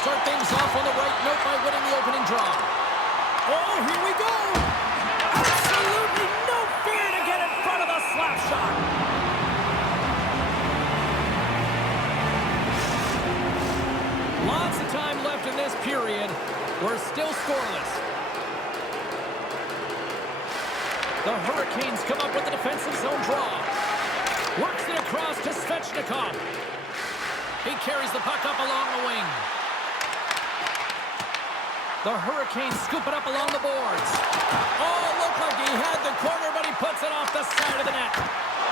start things off on the right note by winning the opening draw. Oh, here we go! Absolutely no fear to get in front of the slap shot. Lots of time left in this period. We're still scoreless. The Hurricanes come up with the defensive zone draw. Works it across to Svechnikov. He carries the puck up along the wing. The Hurricanes scoop it up along the boards. Oh, looked like he had the corner, but he puts it off the side of the net.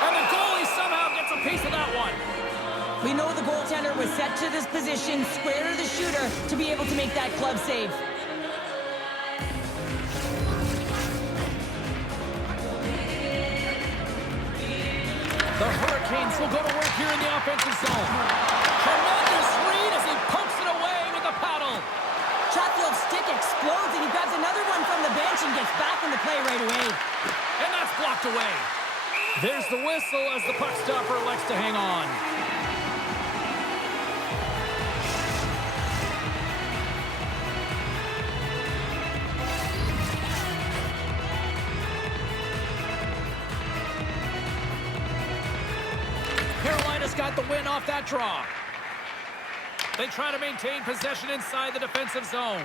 And the goalie somehow gets a piece of that one. We know the goaltender was set to this position, square to the shooter, to be able to make that glove save. The Hurricanes will go to work here in the offensive zone. Tremendous read as he pokes it away with the paddle. Chatfield's stick explodes and he grabs another one from the bench and gets back in the play right away. And that's blocked away. There's the whistle as the puck stopper elects to hang on. Carolina's got the win off that draw. They try to maintain possession inside the defensive zone.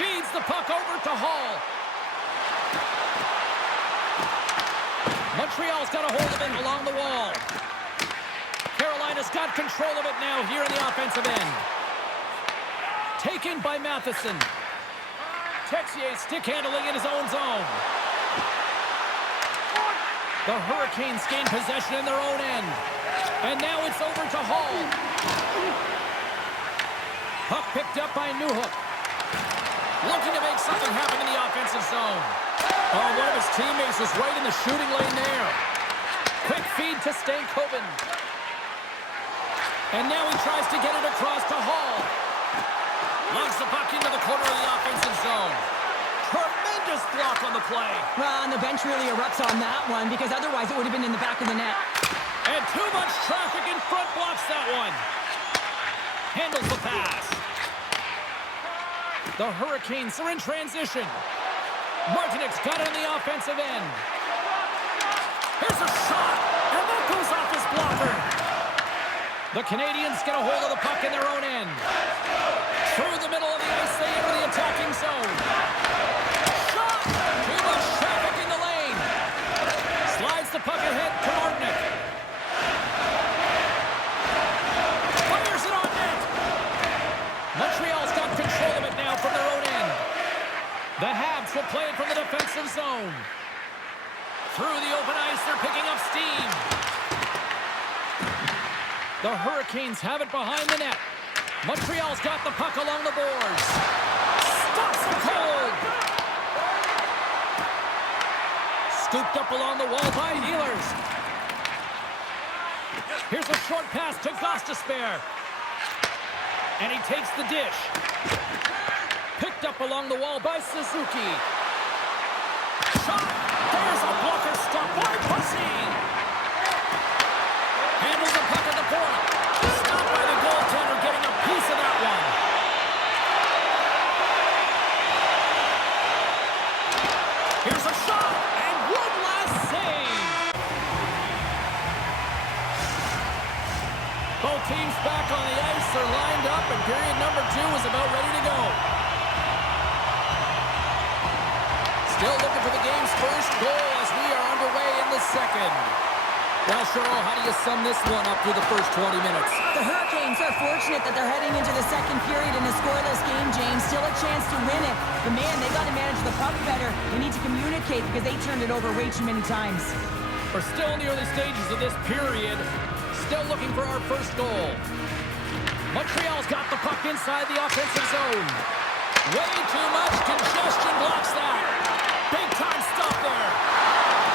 Feeds the puck over to Hall. Montreal's got a hold of it along the wall. Carolina's got control of it now here in the offensive end. Taken by Matheson. Texier stick handling in his own zone. The Hurricanes gain possession in their own end. And now it's over to Hall. Puck picked up by Newhook. Looking to make something happen in the offensive zone. Oh, one of his teammates is right in the shooting lane there. Quick feed to Stankoven. And now he tries to get it across to Hall. Lugs the puck into the corner of the offensive zone. Tremendous block on the play. Well, and the bench really erupts on that one because otherwise it would have been in the back of the net. And too much traffic in front blocks that one. Handles the pass. The Hurricanes are in transition. Martinik's got it in the offensive end. Here's a shot, and that goes off his blocker. The Canadians get a hold of the puck in their own end. Through the middle of the ice, they enter the attacking zone. Shot! Too much traffic in the lane. Slides the puck ahead to Martinik. Fires it on net. Montreal's got control of it now from their own end. The Habs will play it from the defensive zone. Through the open ice, they're picking up steam. The Hurricanes have it behind the net. Montreal's got the puck along the boards. Stops it cold. Scooped up along the wall by Healers. Here's a short pass to Gostisbehere. And he takes the dish. Picked up along the wall by Suzuki. Shot! There's a blocker stop by Pussy! Handles the puck at the point. Stopped by the goaltender, getting a piece of that one. Here's a shot! And one last save! Both teams back on the ice. They're lined up, and period number 2 is about ready to go. Still looking for the game's first goal as we are underway in the second. Well, Cheryl, how do you sum this one up through the first 20 minutes? The Hurricanes are fortunate that they're heading into the second period in a scoreless game, James. Still a chance to win it. But, man, they got to manage the puck better. They need to communicate because they turned it over way too many times. We're still in the early stages of this period. Still looking for our first goal. Montreal's got the puck inside the offensive zone. Way too much congestion blocks that. Big time stop there.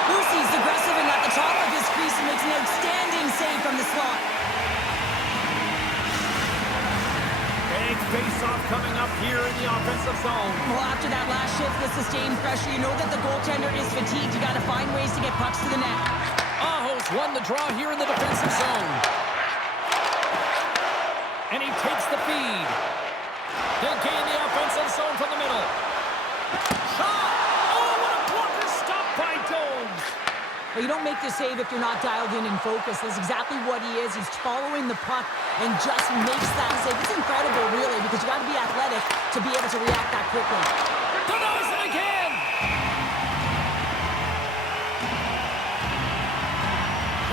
Lucy's aggressive and at the top of his crease and makes an outstanding save from the slot. Big face-off coming up here in the offensive zone. Well, after that last shift with sustained pressure, you know that the goaltender is fatigued. You got to find ways to get pucks to the net. Aho's won the draw here in the defensive zone. And he takes the feed. They gain the offensive zone from the middle. Shot! Oh, what a blocker stop by Jones! Well, you don't make the save if you're not dialed in and focused. That's exactly what he is. He's following the puck and just makes that save. It's incredible, really, because you got to be athletic to be able to react that quickly. Denies it again!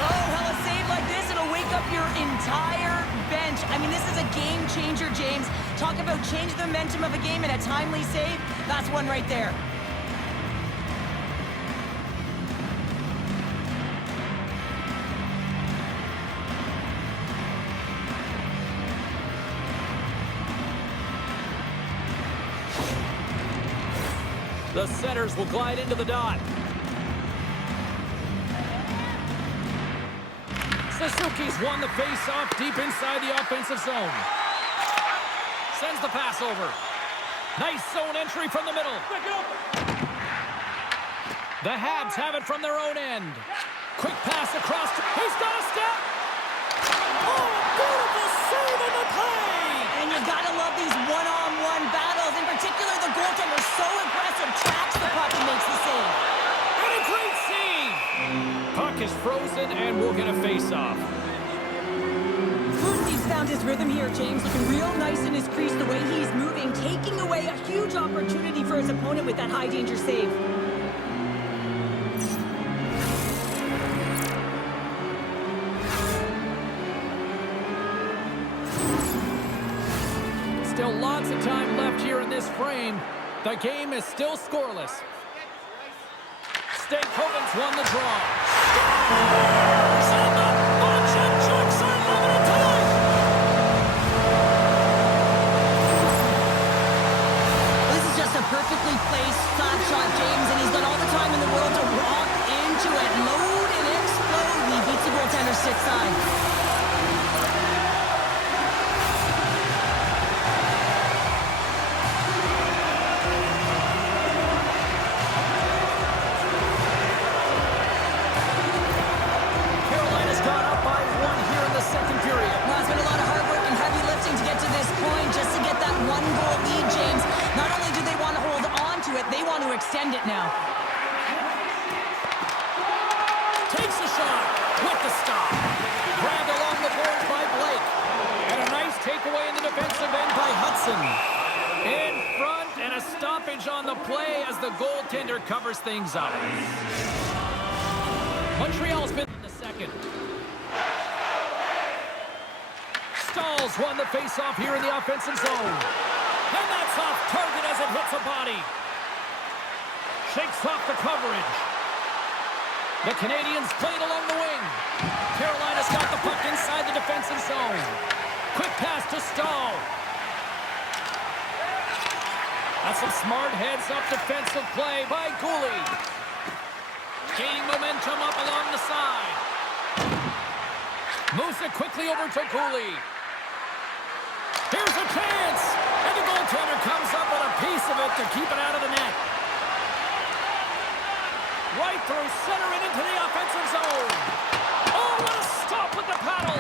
Oh, hell, a save like this, it'll wake up your entire bench. I mean, this is a game changer, James. Talk about change the momentum of a game and a timely save. That's one right there. The setters will glide into the dot. Suzuki's won the face-off deep inside the offensive zone. Sends the pass over. Nice zone entry from the middle. The Habs have it from their own end. Quick pass across. He's got a step. Oh, beautiful save in the play. And you gotta love these one-on-one battles. In particular, the goaltender so impressive, tracks the puck and makes the save. And a great save. Puck is frozen and we'll get a face-off. He's found his rhythm here, James. Looking real nice in his crease, the way he's moving, taking away a huge opportunity for his opponent with that high-danger save. Still lots of time left here in this frame. The game is still scoreless. Stankoven's won the draw. And the bunch of chucks are limited tonight. This is just a perfectly placed flat shot, James, and he's got all the time in the world to walk into it, load and explode. He beats the goaltender stick side. Extend it now. Takes a shot with the stop. Grabbed along the boards by Blake. And a nice takeaway in the defensive end by Hudson. In front and a stoppage on the play as the goaltender covers things up. Montreal's been in the second. Staal's won the faceoff here in the offensive zone. And that's off target as it hits a body. Shakes off the coverage. The Canadians played along the wing. Carolina's got the puck inside the defensive zone. Quick pass to Staal. That's some smart heads-up defensive play by Cooley. Gaining momentum up along the side. Moves it quickly over to Cooley. Here's a chance. And the goaltender comes up with a piece of it to keep it out of the net. Right through center and into the offensive zone. Oh, what a stop with the paddle.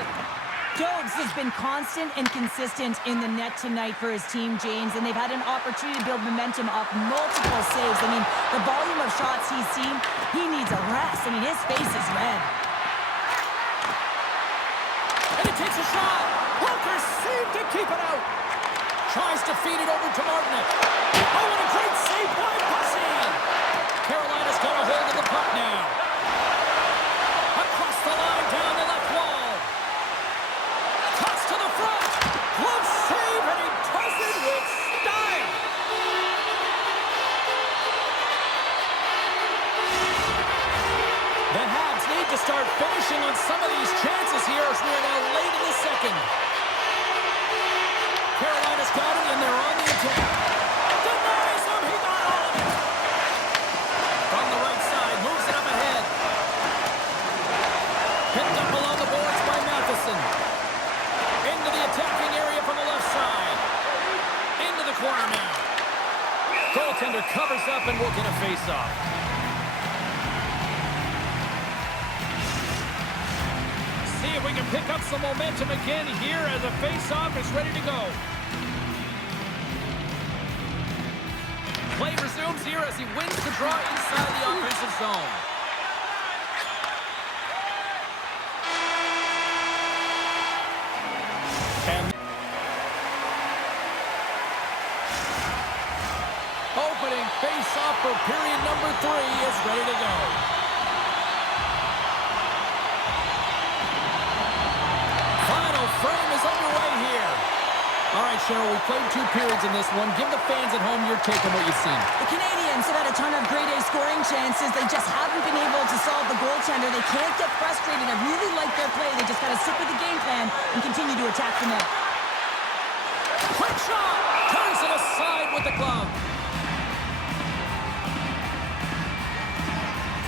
Jones has been constant and consistent in the net tonight for his team, James, and they've had an opportunity to build momentum off multiple saves. I mean, the volume of shots he's seen, he needs a rest. I mean, his face is red. And he takes a shot. Walker saved to keep it out. Tries to feed it over to Martinek. Oh, what a great save by Bussy. Carolina's got a hold of the puck now. Across the line, down the left wall. Toss to the front. Glove save, and he does it with style. The Habs need to start finishing on some of these chances here as we're now late in the second. Carolina's got it, and they're on the attack. Denies him. He got all of it. From the right side, moves it up ahead. Picked up along the boards by Matheson. Into the attacking area from the left side. Into the corner now. Goaltender covers up and will get a face-off. See if we we can pick up some momentum again here as the face-off is ready to go. Play resumes here as he wins the draw inside the offensive zone. And opening face-off for period number 3 is ready to go. Final frame is underway here. All right, Cheryl, we played 2 periods in this one. Give the fans at home your take on what you've seen. The Canadians have had a ton of grade A scoring chances. They just haven't been able to solve the goaltender. They can't get frustrated. I really like their play. They just got to stick with the game plan and continue to attack the net. Quick shot! Turns it aside with the glove.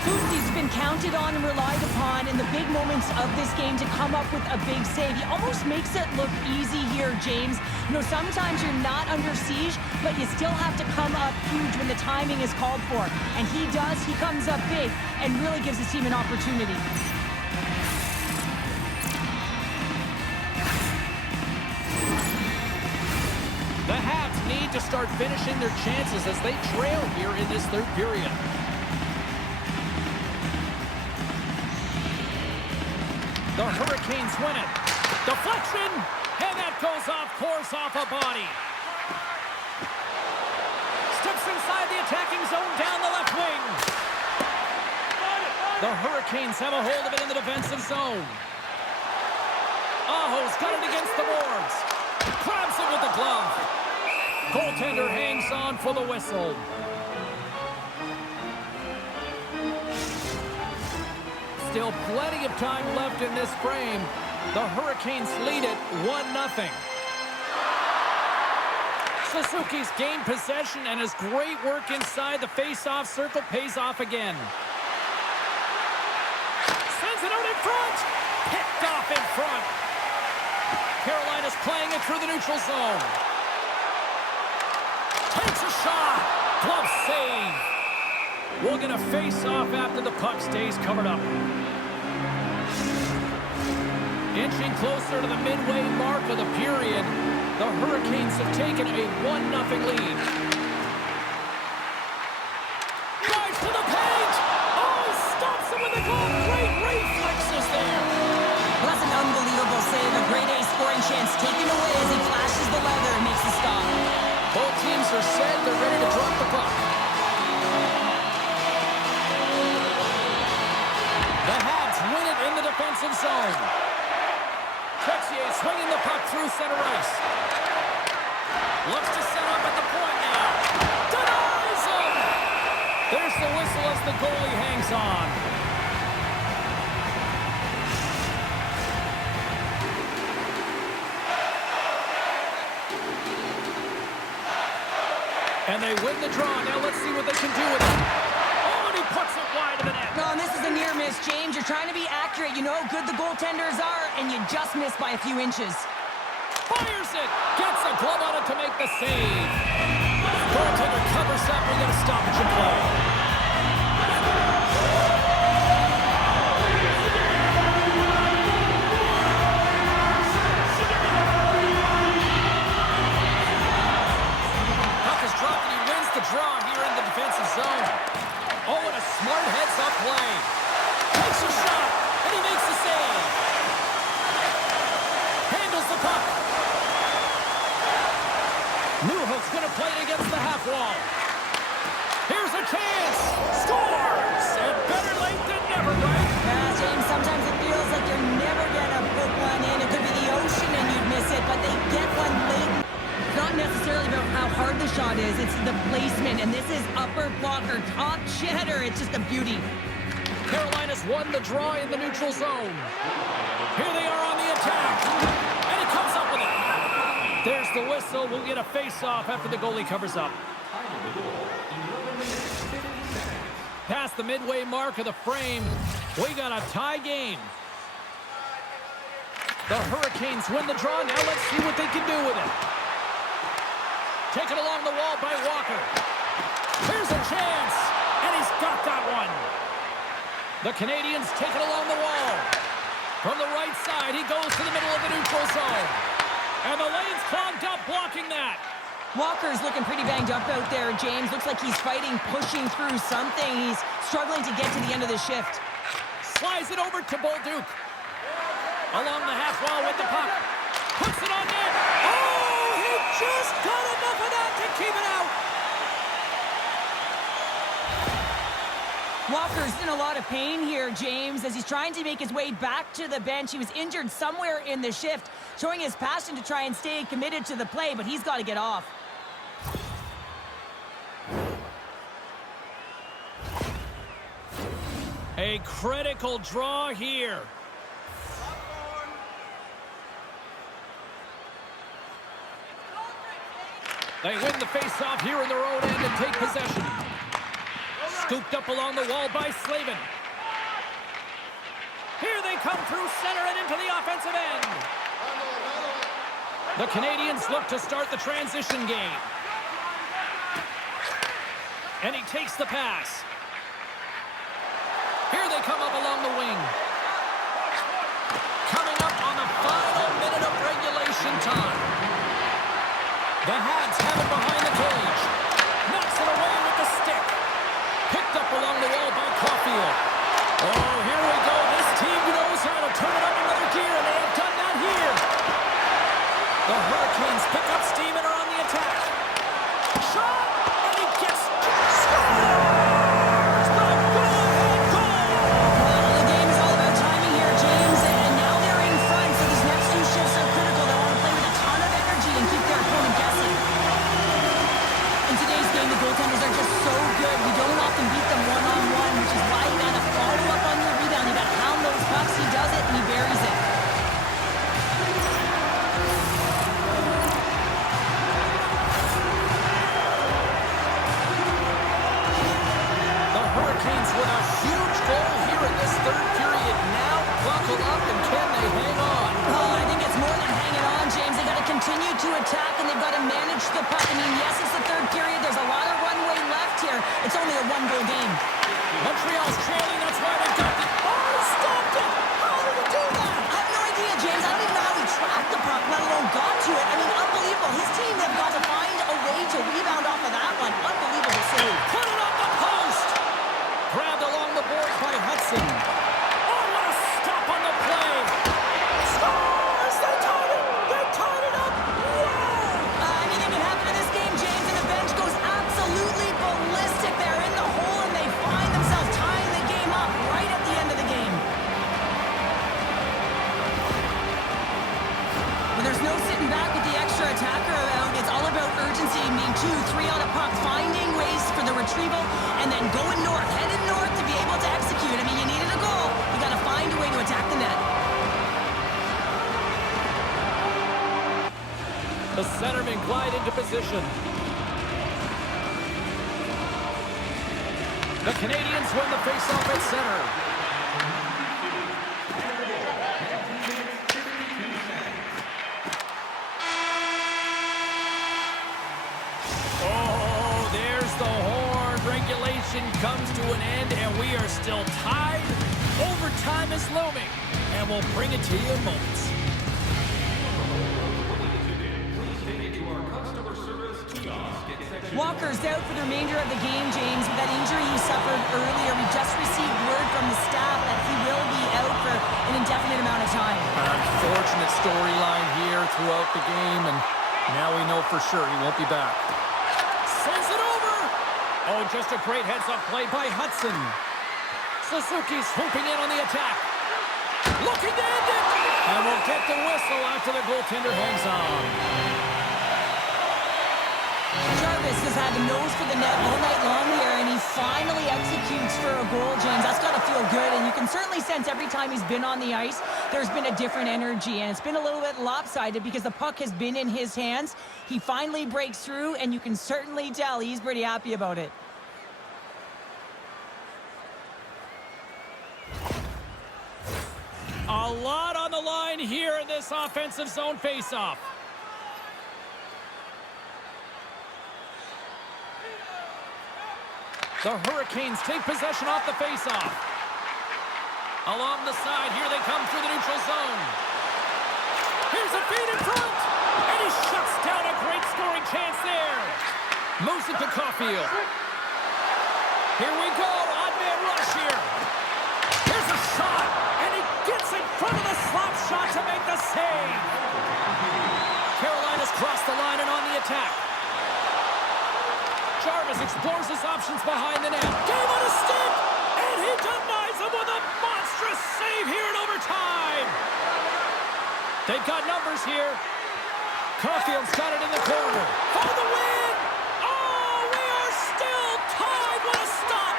He's been counted on and relied upon in the big moments of this game to come up with a big save. He almost makes it look easy here, James. You know, sometimes you're not under siege, but you still have to come up huge when the timing is called for. And he does. He comes up big and really gives his team an opportunity. The Habs need to start finishing their chances as they trail here in this 3rd period. The Hurricanes win it. Deflection, and that goes off course off a body. Steps inside the attacking zone down the left wing. The Hurricanes have a hold of it in the defensive zone. Aho's got it against the boards. Grabs it with the glove. Goaltender hangs on for the whistle. Still plenty of time left in this frame. The Hurricanes lead it 1-0. Suzuki's gained possession, and his great work inside the face-off circle pays off again. Sends it out in front. Picked off in front. Carolina's playing it through the neutral zone. Takes a shot. Glove save. We're going to face off after the puck stays covered up. Inching closer to the midway mark of the period, the Hurricanes have taken a 1-0 lead. Drives to the paint! Oh, stops him with a glove! Great reflexes there! Well, that's an unbelievable save. A grade A scoring chance taken away as he flashes the leather and makes the stop. Both teams are set. They're ready to drop the puck. The Habs win it in the defensive zone. Texier swinging the puck through center ice. Looks to set up at the point now. Denies him! There's the whistle as the goalie hangs on. And they win the draw. Now let's see what they can do with it. Oh, and he puts it wide of the net. No, and this is a near miss, James. You're trying to be accurate. You know how good the goaltenders are, and you just miss by a few inches. Fires it. Gets a glove on it to make the save. Goaltender covers up. We got a stoppage in play. Draw here in the defensive zone. Oh, and a smart heads-up play. Takes a shot, and he makes the save. Handles the puck. Newhook's going to play it against the half wall. Here's a chance. Scores! And better late than never, right? Yeah, James, sometimes it feels like you're never going to put one in. It could be the ocean and you'd miss it, but they get one late. Not necessarily about how hard the shot is, it's the placement, and this is upper blocker, top cheddar. It's just a beauty. Carolina's won the draw in the neutral zone. Here they are on the attack, and he comes up with it. There's the whistle. We'll get a face-off after the goalie covers up. Past the midway mark of the frame, we got a tie game. The Hurricanes win the draw. Now let's see what they can do with it. Taken along the wall by Walker. Here's a chance, and he's got that one. The Canadians take it along the wall. From the right side, he goes to the middle of the neutral zone. And the lane's clogged up, blocking that. Walker's looking pretty banged up out there, James. Looks like he's fighting, pushing through something. He's struggling to get to the end of the shift. Slides it over to Bolduc. Along the half wall with the puck. Puts it on net. Oh, he just got enough of that to keep it out. Walker's in a lot of pain here, James, as he's trying to make his way back to the bench. He was injured somewhere in the shift, showing his passion to try and stay committed to the play, but he's got to get off. A critical draw here. They win the faceoff here in their own end and take possession. Scooped up along the wall by Slavin. Here they come through center and into the offensive end. The Canadians look to start the transition game. And he takes the pass. Here they come up along the wing. Coming up on the final minute of regulation time. The Habs have it behind the cage. Knocks it away with the stick. Picked up along the wall by Caulfield. Oh, here we go. This team knows how to turn it up another gear, and they have done that here. The Hurricanes pick up steam and are on the attack. Shot! And he gets... Scores! The go-ahead goal! Well, the game is all about timing here, James, and now they're in front, so these next two shifts are critical. They want to play with a ton of energy and keep their opponent guessing. In today's game, the goaltenders are just so good. We don't often beat them one-on-one, which is why you got to follow up on your rebound. You got to hound those pucks. He does it, and he buries it. The Hurricanes with a huge goal here in this third period. Now buckle up, and can they hang on? Oh, I think it's more than hanging on, James. They got to continue to attack, and they've got to manage the puck. I mean, yes, it's the third period. There's a lot of runway left here. It's only a one-goal game. Montreal's trailing. That's why they got the... Oh, he stopped it! How did he do that? I have no idea, James. I don't even know how he tracked the puck, let alone got to it. I mean, unbelievable. His team have got to find a way to rebound off of that one. Unbelievable save. Put it on the post! Grabbed along the boards by Hudson. Oh, what a stop on the play! Scores! They tied it! They tied it up! Wow! Anything can happen in this game, James, and the bench goes absolutely ballistic. They're in the hole, and they find themselves tying the game up right at the end of the game. When there's no sitting back with the extra attacker around, it's all about urgency, being 2-3 on a puck, finding ways for the retrieval, and then going north, headed north to be able to execute. I mean, you needed a goal. You got to find a way to attack the net. The centermen glide into position. The Canadians win the faceoff at center. Oh, there's the horn. Regulation comes to an end, and we are still tied. Overtime is looming, and we'll bring it to you in moments. Walker's out for the remainder of the game, James, with that injury he suffered earlier. We just received word from the staff that he will be out for an indefinite amount of time. An unfortunate storyline here throughout the game, and now we know for sure he won't be back. Sends it over! Oh, just a great heads-up play by Hudson. Suzuki's swooping in on the attack. Looking to end it! And we'll get the whistle after the goaltender hangs on. Jarvis has had the nose for the net all night long here, and he finally executes for a goal, James. That's got to feel good, and you can certainly sense every time he's been on the ice, there's been a different energy, and it's been a little bit lopsided because the puck has been in his hands. He finally breaks through, and you can certainly tell he's pretty happy about it. A lot on the line here in this offensive zone faceoff. The Hurricanes take possession off the faceoff. Along the side, here they come through the neutral zone. Here's a feed in front, and he shuts down a great scoring chance there. Moves it to Caulfield. Here we go, odd man rush here. Here's a shot, and he gets in front of the slap shot to make the save. Carolina's crossed the line and on the attack. Jarvis explores his options behind the net. Game on a stick, and he denies him with a monstrous save here in overtime. They've got numbers here. Caulfield's got it in the corner. For the win! Oh, we are still tied. What a stop!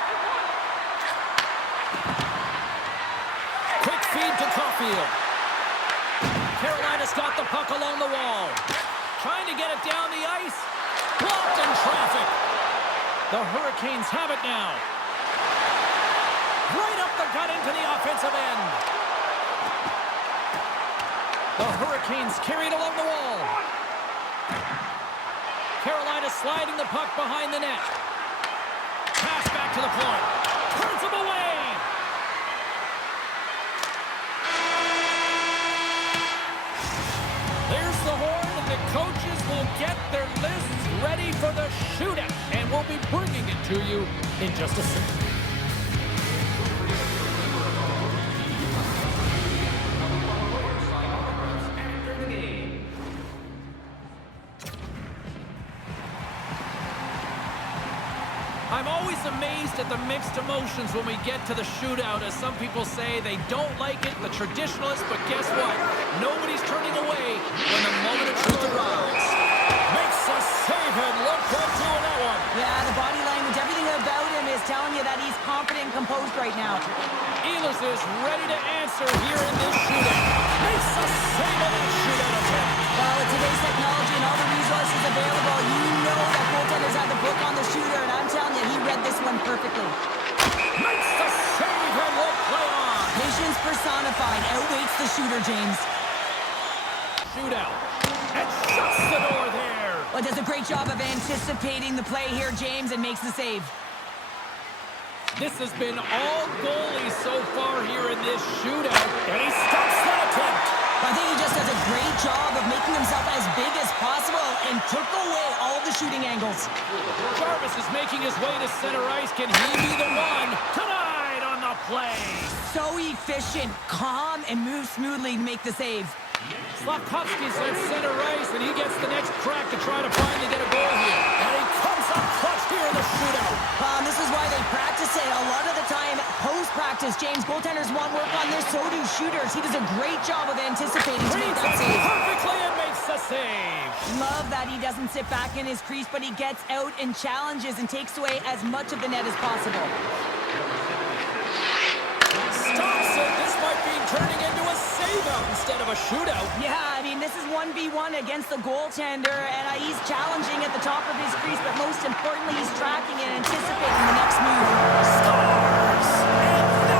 Quick feed to Caulfield. Carolina's got the puck along the wall. Trying to get it down the ice. Blocked in traffic. The Hurricanes have it now. Right up the gut into the offensive end. The Hurricanes carry it along the wall. Carolina sliding the puck behind the net. Pass back to the point. Turns him away. There's the horn, and the coaches will get their lists ready for the shootout. And we'll be bringing it to you in just a second. I'm always amazed at the mixed emotions when we get to the shootout. As some people say, they don't like it, the traditionalists, but guess what? Nobody's turning away when the moment of truth arrives. Makes a save and look good doing that one. Yeah, the body language, everything about him is telling you that he's confident and composed right now. Ehlers is ready to answer here in this shootout. Makes a save on that shootout attempt. Well, with today's technology and all the resources available, you know that goaltenders have the book on the shooter, and I'm telling you, he read this one perfectly. Makes the save and will play on. Patience personified outweighs the shooter, James. Shootout. And shuts the door there. Well, does a great job of anticipating the play here, James, and makes the save. This has been all goalies so far here in this shootout, and he stops that attempt. I think he just does a great job of making himself as big as possible and took away all the shooting angles. Jarvis is making his way to center ice. Can he be the one tonight on the play? So efficient, calm, and moves smoothly to make the save. Slavkovsky's at center ice, and he gets the next crack to try to finally get a goal here. And he comes up clutch here in the shootout. This is why they practice it. A lot of the time, post-practice, James, goaltenders want work on this, so do shooters. He does a great job of anticipating to make that save. Perfectly and makes the save. Love that he doesn't sit back in his crease, but he gets out and challenges and takes away as much of the net as possible. Stops it. This might be turning into a save-out instead of a shootout. Yeah, I mean, this is 1v1 against the goaltender, and he's challenging at the top of his crease, but most importantly, he's tracking and anticipating the next move. Scores! And